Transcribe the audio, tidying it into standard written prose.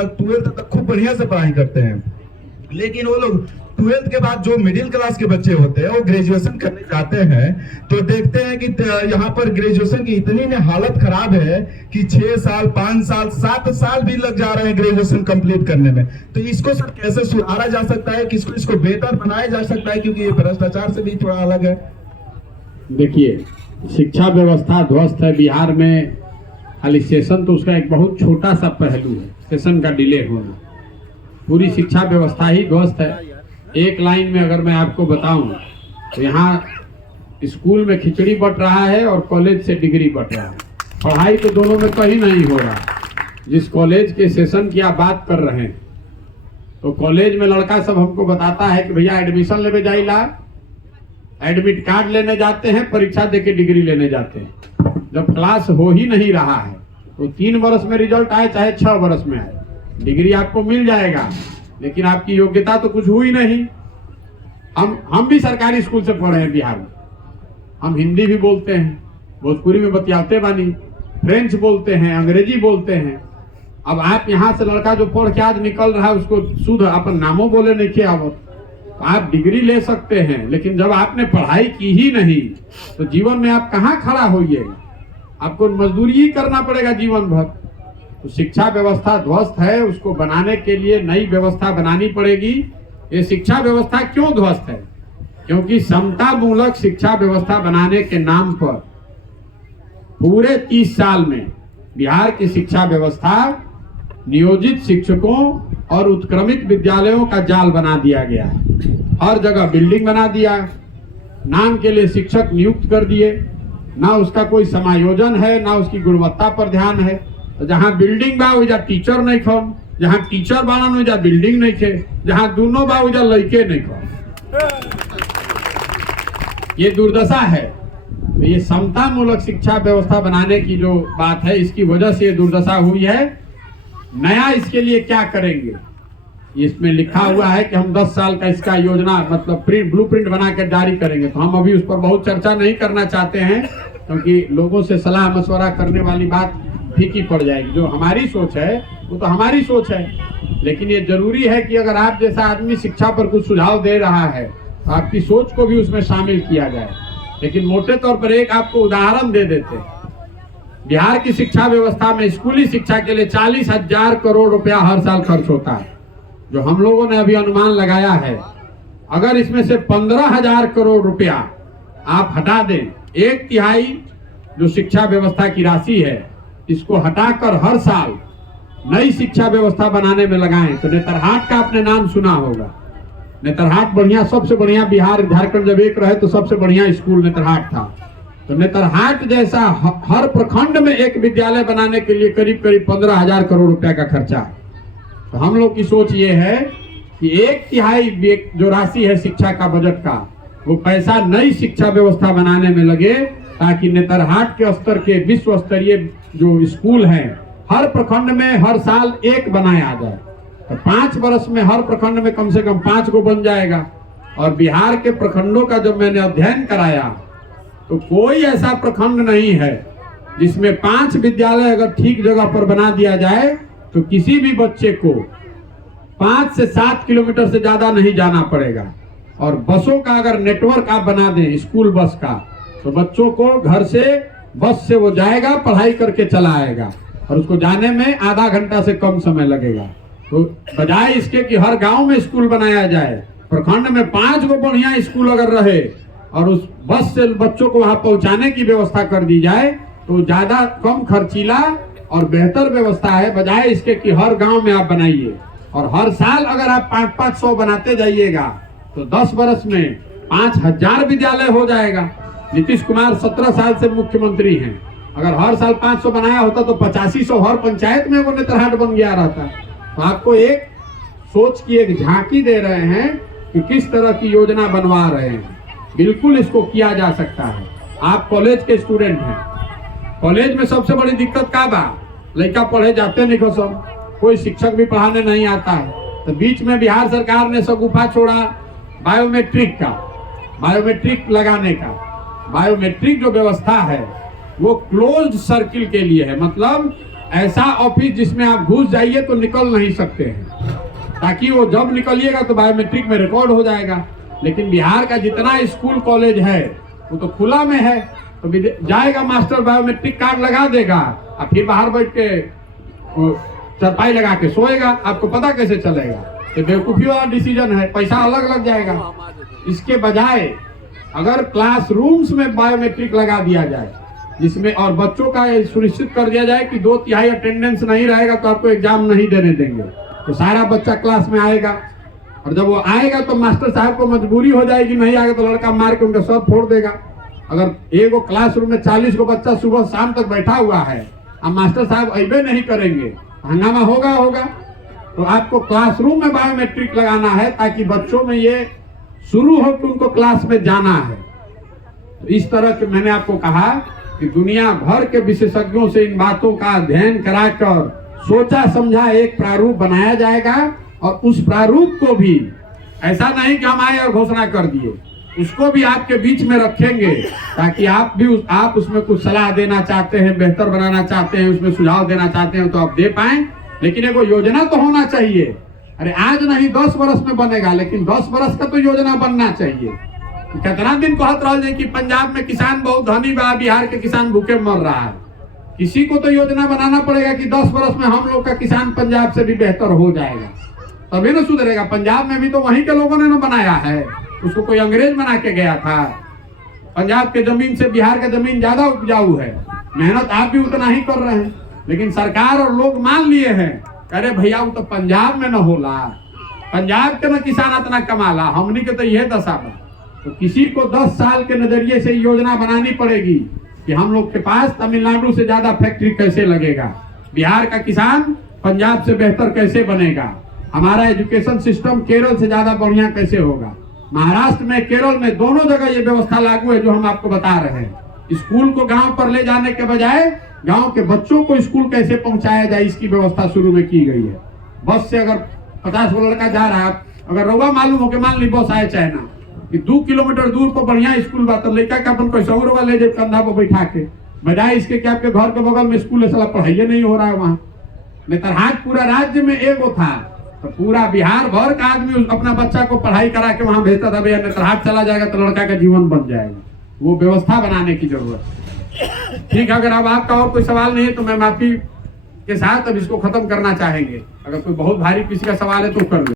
तक 12th तक खूब बढ़िया से पढ़ाई करते हैं, लेकिन वो लोग 12th के बाद जो मिडिल क्लास के बच्चे होते हैं वो ग्रेजुएशन करने जाते हैं तो देखते हैं कि यहाँ पर ग्रेजुएशन की इतनी ने हालत खराब है कि 6 साल 5 साल 7 साल भी लग जा रहे हैं ग्रेजुएशन कंप्लीट करने में। तो इसको सर कैसे सुधारा जा सकता है, किसको इसको बेहतर बनाया जा सकता है, क्योंकि ये भ्रष्टाचार से भी थोड़ा अलग है। देखिए, शिक्षा व्यवस्था ध्वस्त है बिहार में। खाली सेशन तो उसका एक बहुत छोटा सा पहलू है, सेशन का डिले होना। पूरी शिक्षा व्यवस्था ही ध्वस्त है। एक लाइन में अगर मैं आपको बताऊं तो यहाँ स्कूल में खिचड़ी बट रहा है और कॉलेज से डिग्री बट रहा है। पढ़ाई तो दोनों में कहीं नहीं हो रहा। जिस कॉलेज के सेशन की आप बात कर रहे हैं तो कॉलेज में लड़का सब हमको बताता है कि भैया एडमिशन लेने जाइला, एडमिट कार्ड लेने जाते हैं, परीक्षा देके डिग्री लेने जाते हैं। जब क्लास हो ही नहीं रहा है तो 3 वर्ष में रिजल्ट आए चाहे 6 वर्ष में आए, डिग्री आपको मिल जाएगा, लेकिन आपकी योग्यता तो कुछ हुई नहीं। हम भी सरकारी स्कूल से पढ़े हैं बिहार में। हम हिंदी भी बोलते हैं, भोजपुरी में बतियाते बानी, फ्रेंच बोलते हैं, अंग्रेजी बोलते हैं। अब आप यहाँ से लड़का जो पढ़ के आज निकल रहा है उसको शुद्ध अपन नामों बोले नहीं किया, आप डिग्री ले सकते हैं, लेकिन जब आपने पढ़ाई की ही नहीं तो जीवन में आप कहाँ खड़ा होइएगा? आपको मजदूरी ही करना पड़ेगा जीवन भर। तो शिक्षा व्यवस्था ध्वस्त है, उसको बनाने के लिए नई व्यवस्था बनानी पड़ेगी। ये शिक्षा व्यवस्था क्यों ध्वस्त है? क्योंकि समता मूलक शिक्षा व्यवस्था बनाने के नाम पर पूरे 30 साल में बिहार की शिक्षा व्यवस्था नियोजित शिक्षकों और उत्क्रमित विद्यालयों का जाल बना दिया गया है। हर जगह बिल्डिंग बना दिया, नाम के लिए शिक्षक नियुक्त कर दिए, ना उसका कोई समायोजन है, ना उसकी गुणवत्ता पर ध्यान है। तो जहाँ बिल्डिंग बा वही टीचर नहीं खम, जहाँ टीचर बाना वही बिल्डिंग नहीं खे, जहाँ दोनों बा वही लड़के नहीं खम। ये दुर्दशा है। तो ये समता मूलक शिक्षा व्यवस्था बनाने की जो बात है, इसकी वजह से ये दुर्दशा हुई है। नया इसके लिए क्या करेंगे? इसमें लिखा हुआ है कि हम 10 साल का इसका योजना मतलब ब्लूप्रिंट बना कर जारी करेंगे। तो हम अभी उस पर बहुत चर्चा नहीं करना चाहते हैं, क्योंकि लोगों से सलाह मशवरा करने वाली बात फीकी पड़ जाएगी। जो हमारी सोच है वो तो हमारी सोच है, लेकिन ये जरूरी है कि अगर आप जैसा आदमी शिक्षा पर कुछ सुझाव दे रहा है तो आपकी सोच को भी उसमें शामिल किया जाए। लेकिन मोटे तौर पर एक आपको उदाहरण दे देते हैं। बिहार की शिक्षा व्यवस्था में स्कूली शिक्षा के लिए 40,000 करोड़ रुपया हर साल खर्च होता है, जो हम लोगों ने अभी अनुमान लगाया है। अगर इसमें से 15,000 करोड़ रुपया आप हटा दें, 1/3 जो शिक्षा व्यवस्था की राशि है इसको हटाकर हर साल नई शिक्षा व्यवस्था बनाने में लगाएं, तो नेतरहाट का आपने नाम सुना होगा। नेतरहाट बढ़िया, सबसे बढ़िया बिहार झारखंड जब एक रहे तो सबसे बढ़िया स्कूल नेतरहाट था। तो नेतरहाट जैसा हर प्रखंड में एक विद्यालय बनाने के लिए करीब 15,000 करोड़ रुपया का खर्चा है। तो हम लोग की सोच ये है कि 1/3 जो राशि है शिक्षा का बजट का, वो पैसा नई शिक्षा व्यवस्था बनाने में लगे, ताकि नेतरहाट के स्तर के विश्व स्तरीय जो स्कूल हैं हर प्रखंड में हर साल एक बनाया जाए। तो 5 वर्ष में हर प्रखंड में कम से कम 5 को बन जाएगा। और बिहार के प्रखंडों का जब मैंने अध्ययन कराया तो कोई ऐसा प्रखंड नहीं है जिसमें 5 विद्यालय अगर ठीक जगह पर बना दिया जाए तो किसी भी बच्चे को 5 से 7 किलोमीटर से ज्यादा नहीं जाना पड़ेगा। और बसों का अगर नेटवर्क आप बना दें स्कूल बस का, तो बच्चों को घर से बस से वो जाएगा, पढ़ाई करके चला आएगा और उसको जाने में आधा घंटा से कम समय लगेगा। तो बजाय इसके कि हर गांव में स्कूल बनाया जाए, प्रखंड में 5 को बढ़िया स्कूल अगर रहे और उस बस से बच्चों को वहां पहुंचाने की व्यवस्था कर दी जाए तो ज्यादा कम खर्चीला और बेहतर व्यवस्था है। बजाय इसके कि हर गांव में आप बनाइए और हर साल अगर आप 500 बनाते जाइएगा तो 10 वर्ष में 5,000 विद्यालय हो जाएगा। नीतीश कुमार 17 साल से मुख्यमंत्री हैं, अगर हर साल 500 बनाया होता तो 8500 हर पंचायत में वो नेतरहाट बन गया रहता। तो आपको एक सोच की एक झांकी दे रहे हैं कि किस तरह की योजना बनवा रहे हैं। बिल्कुल इसको किया जा सकता है। आप कॉलेज के स्टूडेंट हैं, कॉलेज में सबसे बड़ी दिक्कत का बा, लड़का पढ़े जाते नहीं को सब, कोई शिक्षक भी पढ़ाने नहीं आता है। तो बीच में बिहार सरकार ने सगुफा छोड़ा बायोमेट्रिक का, बायोमेट्रिक लगाने का। बायोमेट्रिक जो व्यवस्था है वो क्लोज्ड सर्किल के लिए है, मतलब ऐसा ऑफिस जिसमें आप घुस जाइए तो निकल नहीं सकते हैं, ताकि वो जब निकलिएगा तो बायोमेट्रिक में रिकॉर्ड हो जाएगा। लेकिन बिहार का जितना स्कूल कॉलेज है वो तो खुला में है, तो जाएगा मास्टर बायोमेट्रिक कार्ड लगा देगा और फिर बाहर बैठ के चरपाई लगा के सोएगा। आपको पता कैसे चलेगा? तो बेवकूफी वाला डिसीजन है, पैसा अलग लग जाएगा। इसके बजाय अगर क्लासरूम्स में बायोमेट्रिक लगा दिया जाए, जिसमें और बच्चों का सुनिश्चित कर दिया जाए कि 2/3 अटेंडेंस नहीं रहेगा तो आपको एग्जाम नहीं देने देंगे, तो सारा बच्चा क्लास में आएगा। और जब वो आएगा तो मास्टर साहब को मजबूरी हो जाएगी, नहीं आएगा तो लड़का मार के उनका सर फोड़ देगा। अगर एक क्लासरूम में 40 को बच्चा सुबह शाम तक बैठा हुआ है और मास्टर साहब अबे नहीं करेंगे, हंगामा होगा। तो आपको क्लासरूम में बायोमेट्रिक लगाना है ताकि बच्चों में ये शुरू हो कि उनको क्लास में जाना है। तो इस तरह के मैंने आपको कहा कि दुनिया भर के विशेषज्ञों से इन बातों का अध्ययन कराकर सोचा समझा एक प्रारूप बनाया जाएगा, और उस प्रारूप को भी ऐसा नहीं कि हम आए और घोषणा कर दिए, उसको भी आपके बीच में रखेंगे ताकि आप उसमें कुछ सलाह देना चाहते हैं, बेहतर बनाना चाहते हैं, उसमें सुझाव देना चाहते हैं तो आप दे पाएं। लेकिन एक योजना तो होना चाहिए। अरे आज नहीं 10 वर्ष में बनेगा, लेकिन 10 वर्ष का तो योजना बनना चाहिए। कितना दिन कहत रहे कि पंजाब में किसान बहुत धनी बा, बिहार के किसान भूखे मर रहा है। किसी को तो योजना बनाना पड़ेगा कि 10 वर्ष में हम लोग का किसान पंजाब से भी बेहतर हो जाएगा, तभी ना सुधरेगा। पंजाब में भी तो वहीं के लोगों ने ना बनाया है, उसको कोई अंग्रेज बना के गया था। पंजाब के जमीन से बिहार का जमीन ज्यादा उपजाऊ है, मेहनत आप भी उतना ही कर रहे हैं, लेकिन सरकार और लोग मान लिए हैं, अरे भैया वो तो पंजाब में न होला, पंजाब के न किसान इतना कमाला, हमनी के तो यह दशा बा। तो किसी को 10 साल के नजरिए से योजना बनानी पड़ेगी कि हम लोग के पास तमिलनाडु से ज्यादा फैक्ट्री कैसे लगेगा, बिहार का किसान पंजाब से बेहतर कैसे बनेगा, हमारा एजुकेशन सिस्टम केरल से ज्यादा बढ़िया कैसे होगा। महाराष्ट्र में, केरल में, दोनों जगह ये व्यवस्था लागू है जो हम आपको बता रहे हैं। स्कूल को गांव पर ले जाने के बजाय गांव के बच्चों को स्कूल कैसे पहुंचाया जाए, इसकी व्यवस्था शुरू में की गई है। बस से अगर 50 लड़का जा रहा है, अगर रउआ मालूम हो कि मान ली बस आए चाइना कि 2 किलोमीटर दूर पर बढ़िया स्कूल बा, तो लड़का का अपन कोई 100 रुपया ले जाए कंधा पर बैठा के, बजाय इसके कि आपके घर के बगल में स्कूल है, साला पढ़ाई नहीं हो रहा है वहाँ। नेतरहाट पूरा राज्य में एगो था, तो पूरा बिहार भर का आदमी अपना बच्चा को पढ़ाई करा के वहां भेजता था, भैया नेतरहाट चला जाएगा तो लड़का का जीवन बन जाएगा। वो व्यवस्था बनाने की जरूरत है। ठीक है, अगर अब आपका और कोई सवाल नहीं है तो मैं माफी के साथ अब इसको खत्म करना चाहेंगे। अगर कोई बहुत भारी किसी का सवाल है तो कर ले।